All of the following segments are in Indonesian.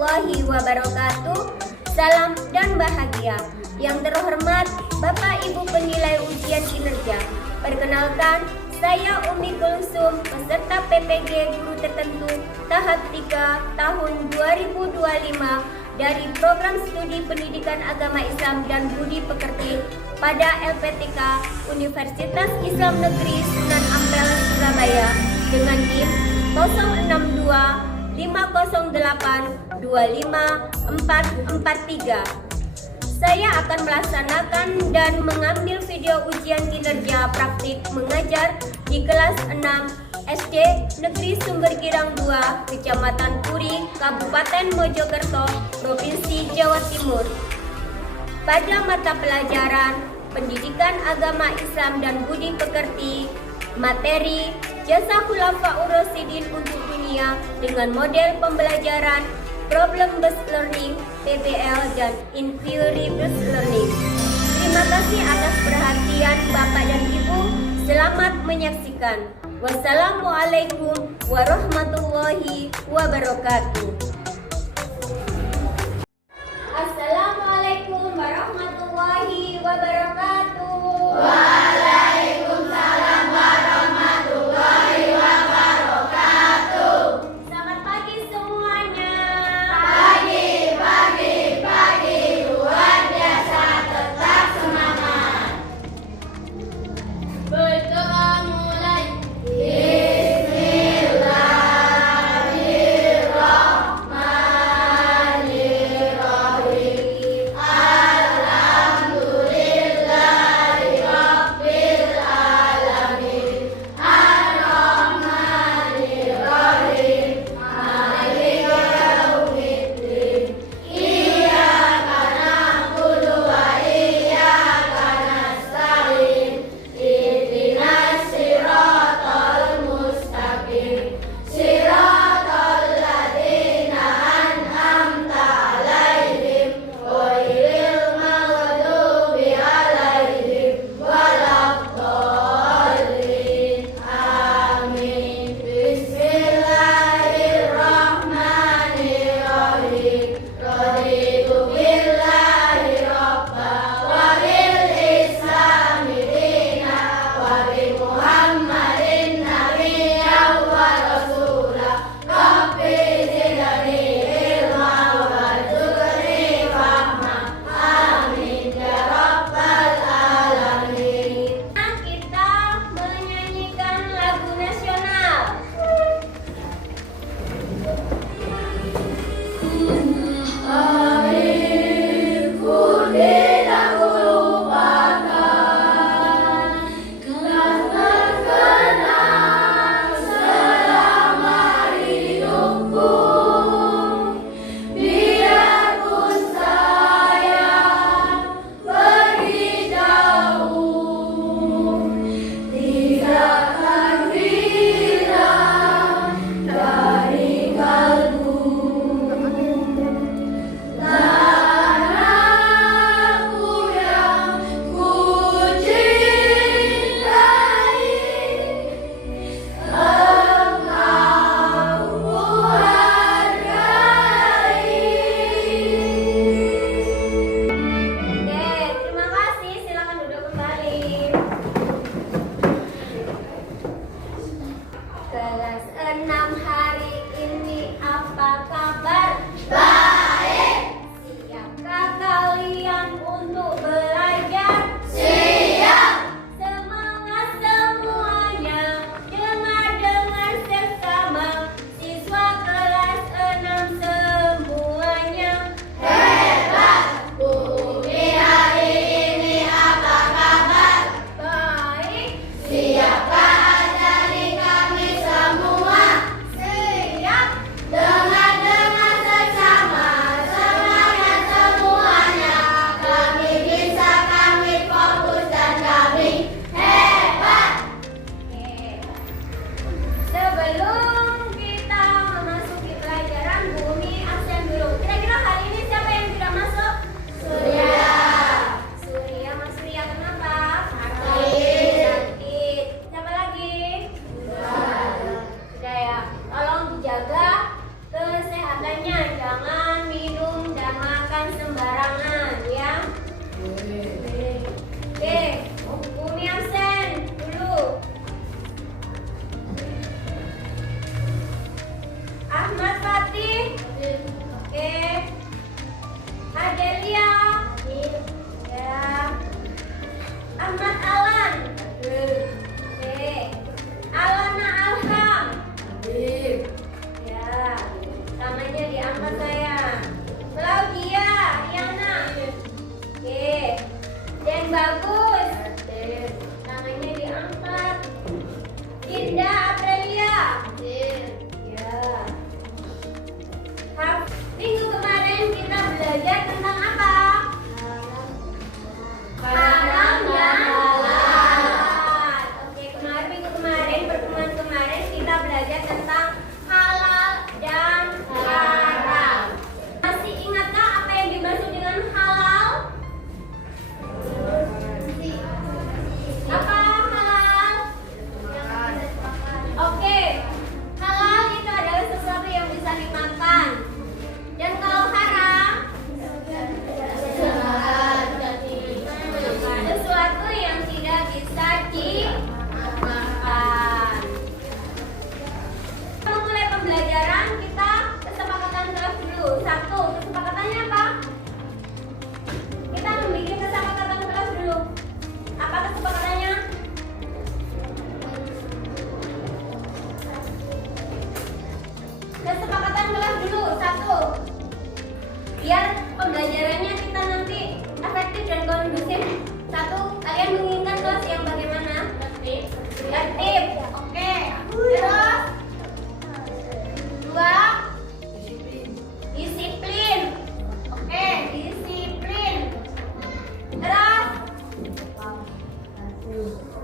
warahmatullahi wabarakatuh. Salam dan bahagia. Yang terhormat Bapak Ibu penilai ujian kinerja. Perkenalkan, saya Umi Kulsum, peserta PPG Guru Tertentu tahap 3 tahun 2025 dari Program Studi Pendidikan Agama Islam dan Budi Pekerti pada LPTK Universitas Islam Negeri Sunan Ampel, Surabaya dengan NIM 062 508 25443. Saya akan melaksanakan dan mengambil video ujian kinerja praktik mengajar di kelas 6 SD Negeri Sumber Girang 2, Kecamatan Puri, Kabupaten Mojokerto, Provinsi Jawa Timur. Pada mata pelajaran Pendidikan Agama Islam dan Budi Pekerti, materi Jasa Khulafaur Rasyidin untuk dunia dengan model pembelajaran Problem Based Learning (PBL) dan Inquiry Based Learning. Terima kasih atas perhatian Bapak dan Ibu. Selamat menyaksikan. Wassalamualaikum warahmatullahi wabarakatuh. Assalamualaikum warahmatullahi wabarakatuh. Waalaikumsalam warahmatullahi wabarakatuh. Selamat pagi semuanya. Pagi, luar biasa, tetap semangat. Berdoa mulai. Bismillahirrahmanirrahim.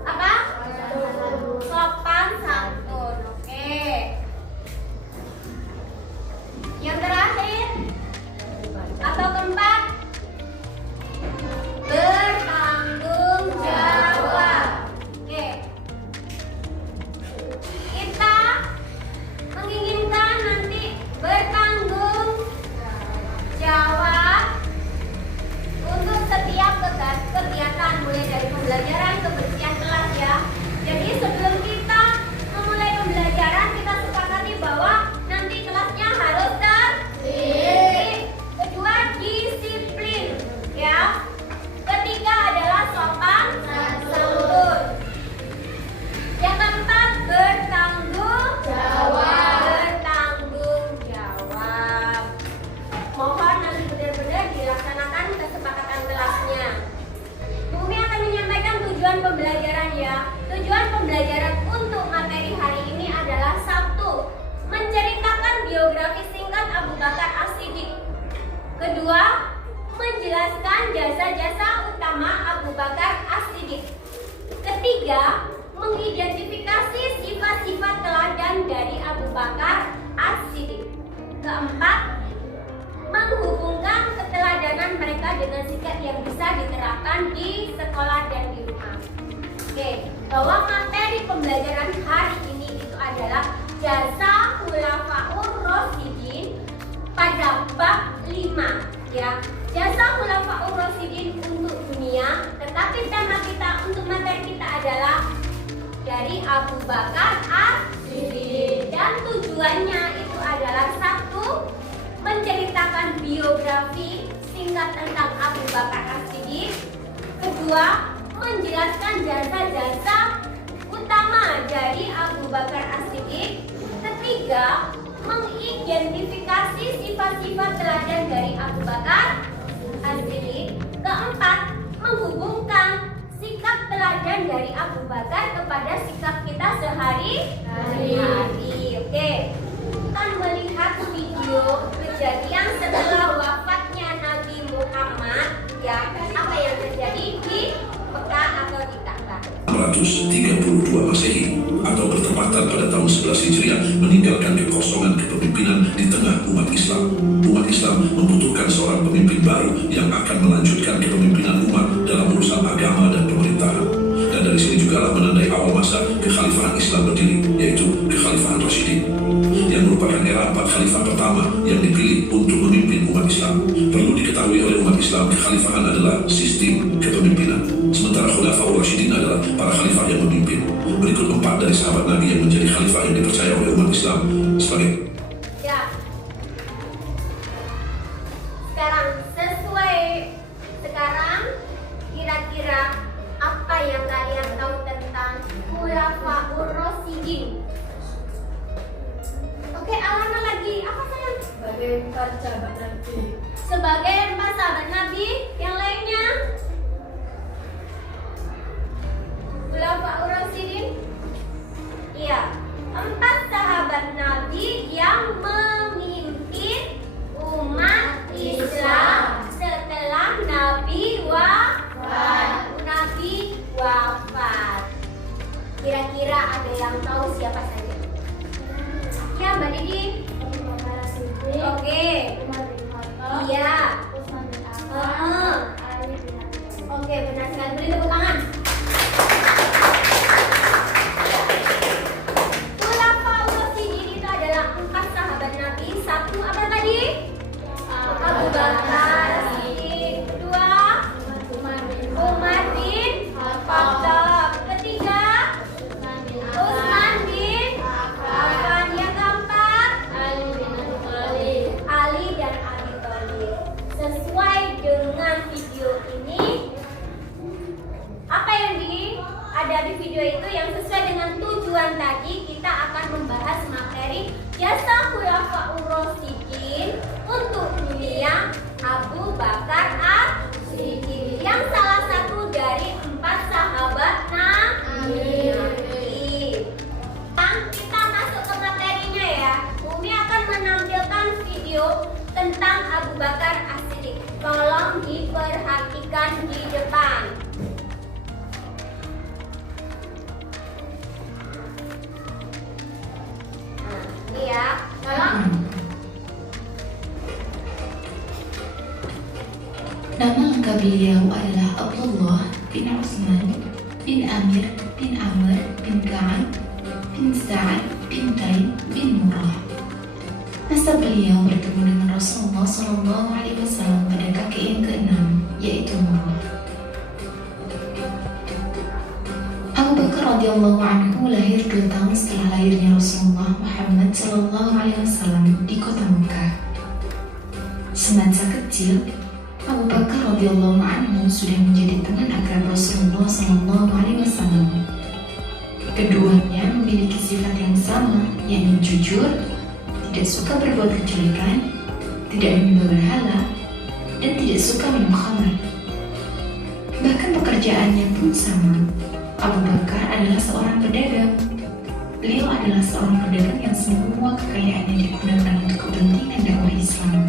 Apa? Sopan santun. Oke. Yang terakhir atau keempat? Bertanggung jawab. Oke. Kita menginginkan nanti bertanggung jawab untuk setiap kegiatan mulai dari pembelajaran kebersihan kelas ya. Jadi sebelum kita memulai pembelajaran kita sepakati bahwa nanti kelasnya harus tertib. Kedua, disiplin ya. Ketiga adalah sopan santun. Yang keempat, bertanggung jawab. Bertanggung jawab. Mohon nanti benar-benar dilaksanakan kesepakatan kelasnya. Bumi akan menyampaikan tujuan pembelajaran ya. Tujuan pembelajaran untuk materi hari ini adalah satu, menceritakan biografi singkat Abu Bakar As-Siddiq. Kedua, menjelaskan jasa-jasa utama Abu Bakar As-Siddiq. Ketiga, mengidentifikasi sifat-sifat teladan dari Abu Bakar As-Siddiq. Keempat, menghubungkan keteladanan mereka dengan sikap yang bisa diterapkan di sekolah dan di rumah. Oke, bahwa materi pembelajaran hari ini itu adalah jasa Khulafaur Rasyidin pada bab 5 ya. Jasa Khulafaur Rasyidin untuk dunia, tetapi tema kita untuk materi kita adalah dari Abu Bakar As-Siddiq dan tujuannya itu adalah satu, menceritakan biografi singkat tentang Abu Bakar As-Siddiq. Kedua, menjelaskan jasa-jasa utama dari Abu Bakar As-Siddiq. Ketiga, mengidentifikasi sifat-sifat teladan dari Abu Bakar As-Siddiq. Keempat, menghubungkan sikap teladan dari Abu Bakar kepada sikap kita sehari-hari. Oke. Akan melihat video kejadian setelah wafatnya Nabi Muhammad ya, apa yang terjadi di Mekah atau di Ka'bah. 632 Masehi atau bertepatan pada tahun 11 Hijriah meninggalkan kekosongan kepemimpinan di tengah umat Islam. Umat Islam membutuhkan seorang pemimpin baru yang akan melanjutkan kepemimpinan umat dalam urusan agama dan pemerintahan. Dan dari sini jugalah menandai awal masa kekhalifahan Islam berdiri, yaitu kekhalifahan Rasyidin, yang merupakan era 4 khalifah pertama yang dipilih untuk memimpin umat Islam. Perlu diketahui oleh umat Islam, kekhalifahan adalah sistem kepemimpinan, sementara Khulafaur Rasyidin adalah para khalifah yang memimpin. Berikut 4 dari sahabat Nabi yang menjadi khalifah yang dipercaya oleh umat Islam sebagai sekarang kira-kira apa yang kalian tahu tentang Khulafaur Rasyidin? Oke, Alana lagi. Apa sayang? Sebagai 4 sahabat Nabi. Sebagai 4 sahabat Nabi, yang lainnya? Khulafaur Rasyidin? Iya, 4 sahabat Nabi yang memimpin umat Islam setelah Nabi wafat. Kira-kira ada yang tahu siapa saja? Ya, Mbak Didi. Oke. Iya. Oke, benar sekali. Beri tepuk tangan. Khulafaur Rasyidin itu adalah 4 sahabat Nabi. Satu apa tadi? Abu Bakar As-Siddiq. Kedua, Umar bin Khattab. Ketiga, Utsman bin Affan. Yang keempat, Ali dan Abi Thalib. Sesuai dengan video ini, apa yang ada di video itu yang sesuai dengan tujuan tadi, kita akan membahas materi jasa Khulafaur Rasyidin untuk dunia Abu Bakar As-Siddiq yang salah satu dari 4 sahabat Nabi. Kita masuk ke materinya ya. Umi akan menampilkan video tentang Abu Bakar As-Siddiq. Tolong diperhatikan di depan. beliau adalah Abdullah bin Utsman bin Amir bin Amr bin Ka'ab bin Sa'ad bin Taim bin Murrah. Nasab beliau bertemu dengan Rasulullah SAW pada kakek yang keenam, yaitu Murrah. Abu Bakar radhiyallahu anhu lahir 2 tahun setelah lahirnya Rasulullah Muhammad SAW di kota Mekah. Semasa kecil, Abu Bakar radhiyallahu anhu sudah menjadi teman akrab Rasulullah SAW. Keduanya memiliki sifat yang sama, yakni jujur, tidak suka berbuat kejelekan, tidak menyembah berhala, dan tidak suka minum khamar. Bahkan pekerjaannya pun sama. Abu Bakar adalah seorang pedagang. Beliau adalah seorang pedagang yang semua kekayaannya digunakan untuk kepentingan dakwah Islam.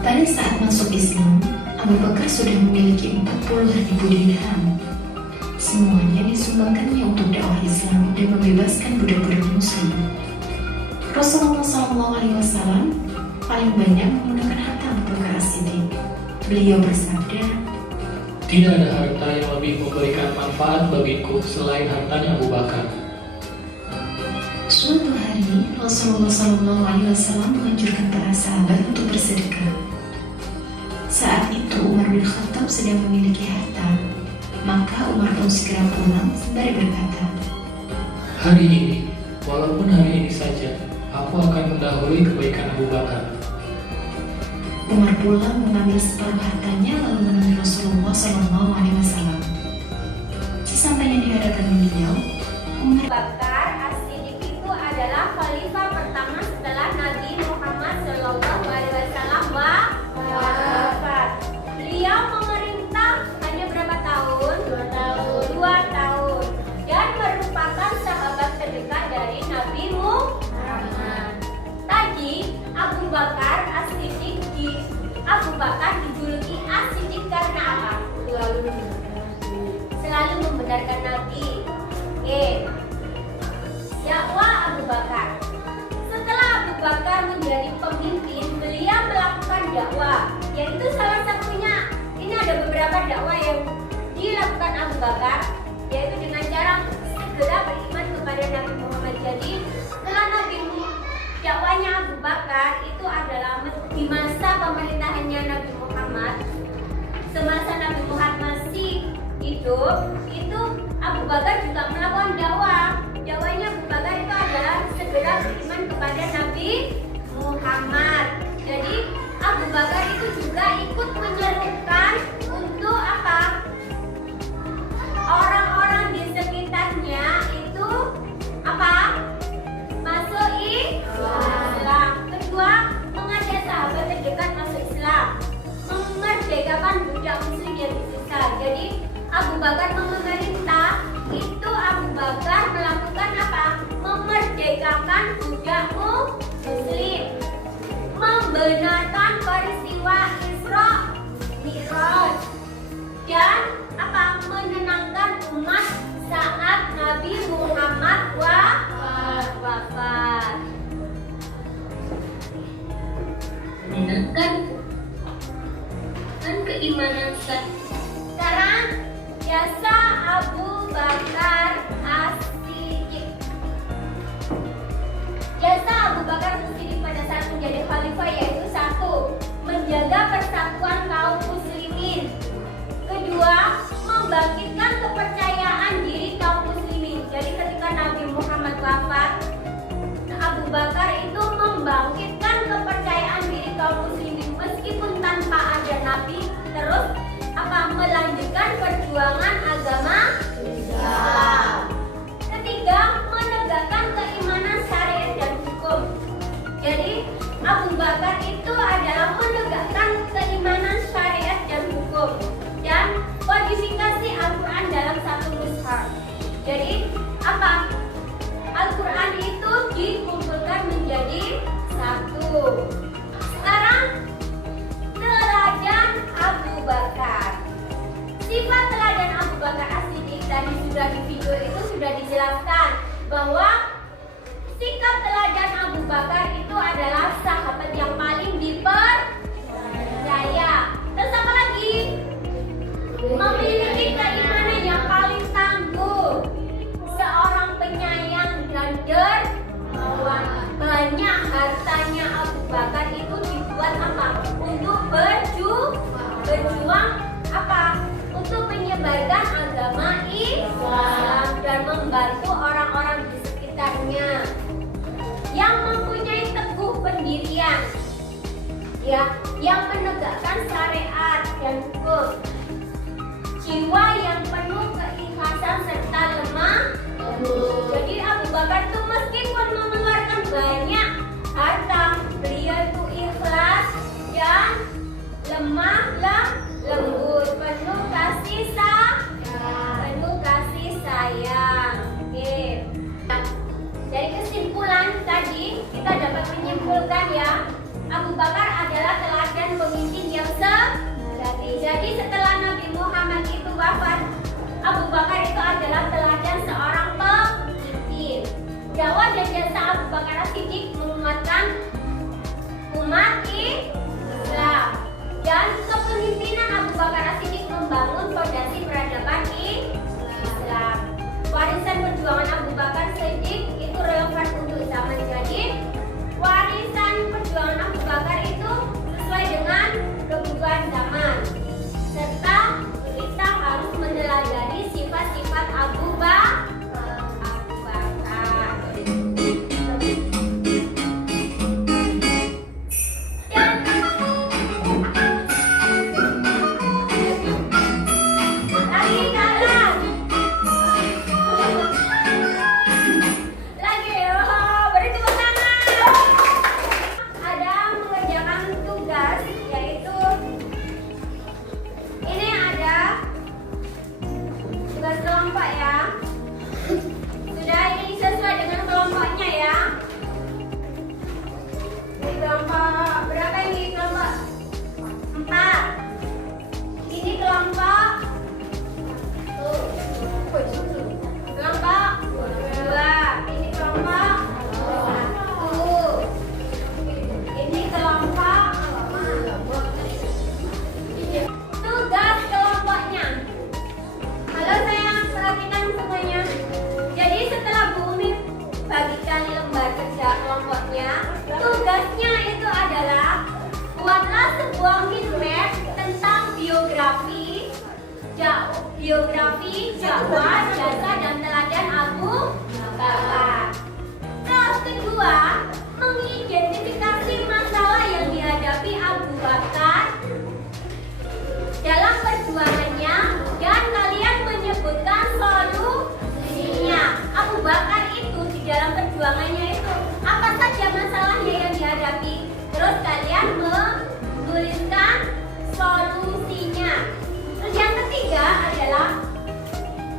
Pada saat masuk Islam, Abu Bakar sudah memiliki 40.000 dirham. Semuanya disumbangkannya untuk dakwah Islam dan membebaskan budak-budak Muslim. Rasulullah SAW paling banyak menggunakan harta Abu Bakar As-Siddiq. Beliau bersabda, "Tidak ada harta yang lebih memberikan manfaat bagiku selain hartanya Abu Bakar." Suatu hari, Rasulullah SAW menganjurkan para sahabat untuk bersedekah. Saat itu Umar bin Khattab sedang memiliki harta. Maka Umar pun segera pulang sembari berkata, "Hari ini, walaupun hari ini saja, aku akan mendahului kebaikan Abu Bakar." Umar pulang mengambil separuh hartanya lalu menemui Rasulullah SAW. Sesampainya di hadapan beliau, Umar Bakar As-Siddiq itu adalah khalifah pertama setelah Nabi Muhammad SAW wafat. Beliau memerintah hanya berapa tahun? 2 tahun. Dan merupakan sahabat terdekat dari Nabi Muhammad. Tadi Abu Bakar As-Siddiq dijuluki As-Siddiq karena apa? Selalu membenarkan Nabi. Dakwah Abu Bakar. Setelah Abu Bakar menjadi pemimpin, beliau melakukan dakwah, yaitu salah satunya ini ada beberapa dakwah yang dilakukan Abu Bakar, yaitu dengan cara segera beriman kepada Nabi Muhammad. Jadi setelah dakwahnya Abu Bakar itu adalah di masa pemerintahannya Nabi Muhammad. Semasa Nabi Muhammad masih hidup, itu Abu Bakar juga melakukan dakwah. Dakwahnya Abu Bakar itu adalah segera beriman kepada Nabi Muhammad. Jadi Abu Bakar itu juga ikut menyerukan untuk apa? Orang-orang di sekitarnya itu apa? Masuk Islam. Kedua, mengajak sahabat terdekat masuk Islam. Memerdekakan budak Muslim yang disiksa. Jadi Abu Bakar memerintah itu Abu Bakar melakukan apa? Memerdekakan budak Muslim. Membenarkan peristiwa Isra Mi'raj dan apa? Menenangkan umat saat Nabi Muhammad wafat. Menenangkan keimanan sekarang jasa Abu Bakar As-Siddiq. Jasa Abu Bakar As-Siddiq pada saat menjadi khalifah yaitu 1. Menjaga persatuan kaum muslimin. Kedua, membangkitkan kepercayaan diri kaum muslimin. Jadi ketika Nabi Muhammad wafat, Abu Bakar itu membangkitkan kepercayaan diri kaum muslimin meskipun tanpa ada Nabi, terus melanjutkan perjuangan agama Islam. Ketiga, menegakkan keimanan syariat dan hukum. Jadi Abu Bakar itu adalah menegakkan keimanan syariat dan hukum dan kodifikasi Al-Quran dalam satu mushaf. Jadi Al-Quran itu dikumpulkan menjadi satu. Sekarang teladan Abu Bakar. Sifat teladan Abu Bakar As-Siddiq tadi sudah di video itu sudah dijelaskan bahwa sikap teladan Abu Bakar itu adalah sahabat yang paling dipercaya. yang menegakkan syariat dan hukum, jiwa yang penuh keikhlasan serta lemah lembut. Jadi Abu Bakar itu meskipun mengeluarkan banyak harta, beliau itu ikhlas dan lemah lembut, penuh kasih sayang. Oke. Dari kesimpulan tadi kita dapat menyimpulkan ya, Abu Bakar adalah teladan pemimpin yang sejati. Jadi setelah Nabi Muhammad itu wafat, Abu Bakar itu adalah teladan seorang pemimpin. Dakwah dan jasa Abu Bakar As-Siddiq menguatkan umat Islam, dan kepemimpinan Abu Bakar As-Siddiq membangun fondasi peradaban Islam. Warisan perjuangan Abu Bakar As-Siddiq itu relevan untuk zaman. Jadi warisan perjuangan Abu Bakar itu sesuai dengan kebutuhan zaman, serta kita harus meneladani sifat-sifat Abu Bakar. Tugasnya itu adalah buatlah sebuah minmap tentang biografi, dakwah, jasa dan teladan Abu Bakar. Terus kedua, mengidentifikasi masalah yang dihadapi Abu Bakar dalam perjuangannya dan kalian menyebutkan solusinya. Abu Bakar itu di dalam perjuangannya itu apa saja masalahnya yang dihadapi, terus kalian menuliskan solusinya. Terus yang ketiga adalah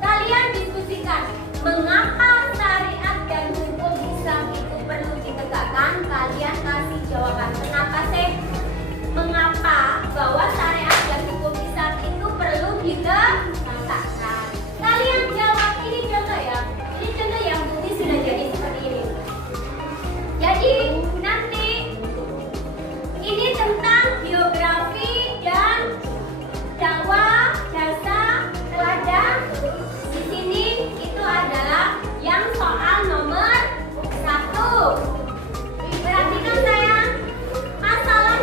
kalian diskusikan mengapa syariat dan hukum Islam itu perlu ditegakkan. Kalian kasih jawaban kenapa sih, mengapa bahwa syariat dan hukum Islam itu perlu ditegakkan. Kalian jawab. Ini contoh ya, ini contoh yang bukti sudah jadi seperti ini. Jadi nanti ini tentang biografi dan dakwah, jasa, teladan. Di sini itu adalah yang soal nomor 1. Perhatikan sayang, masalah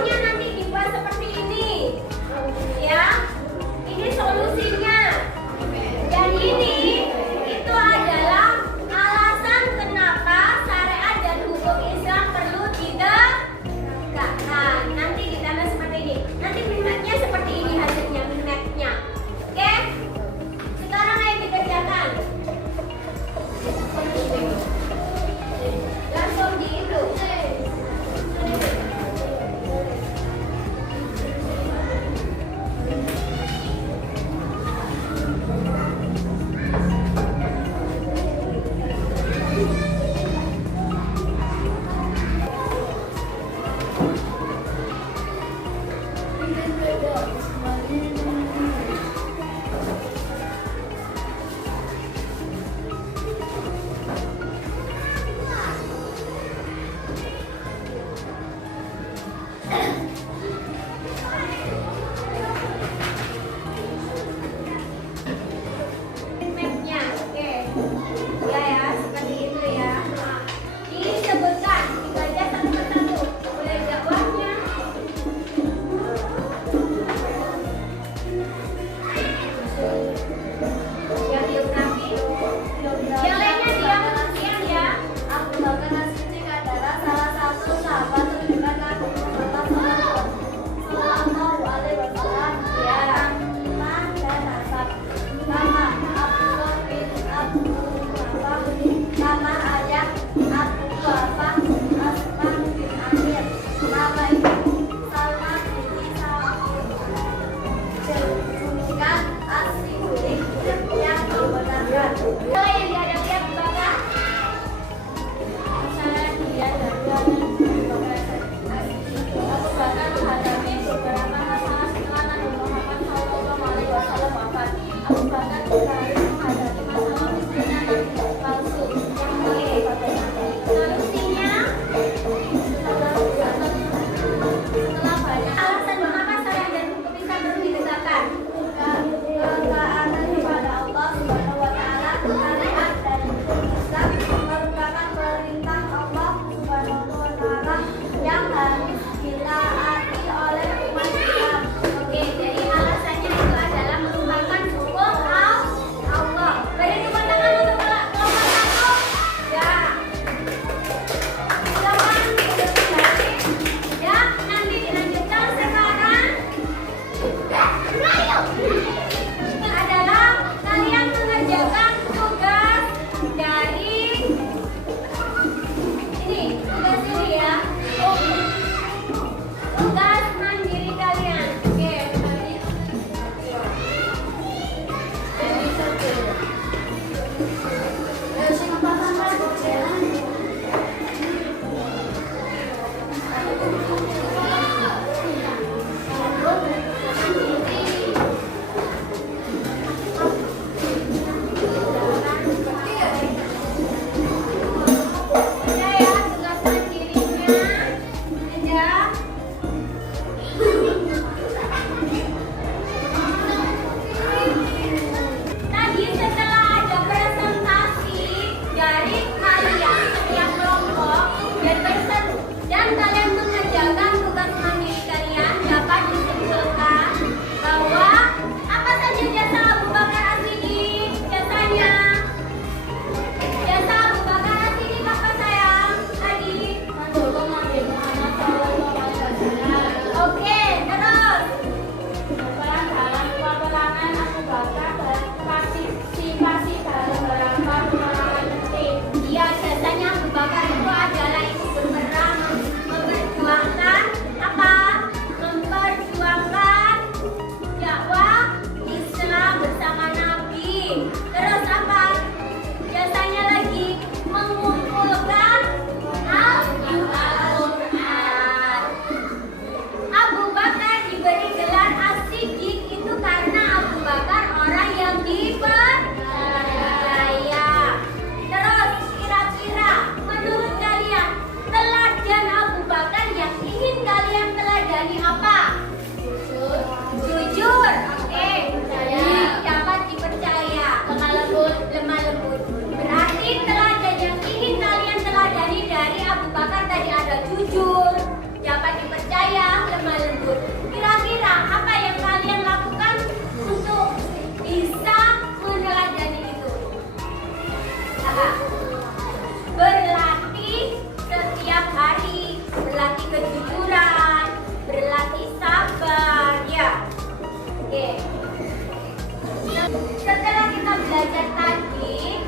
lagi.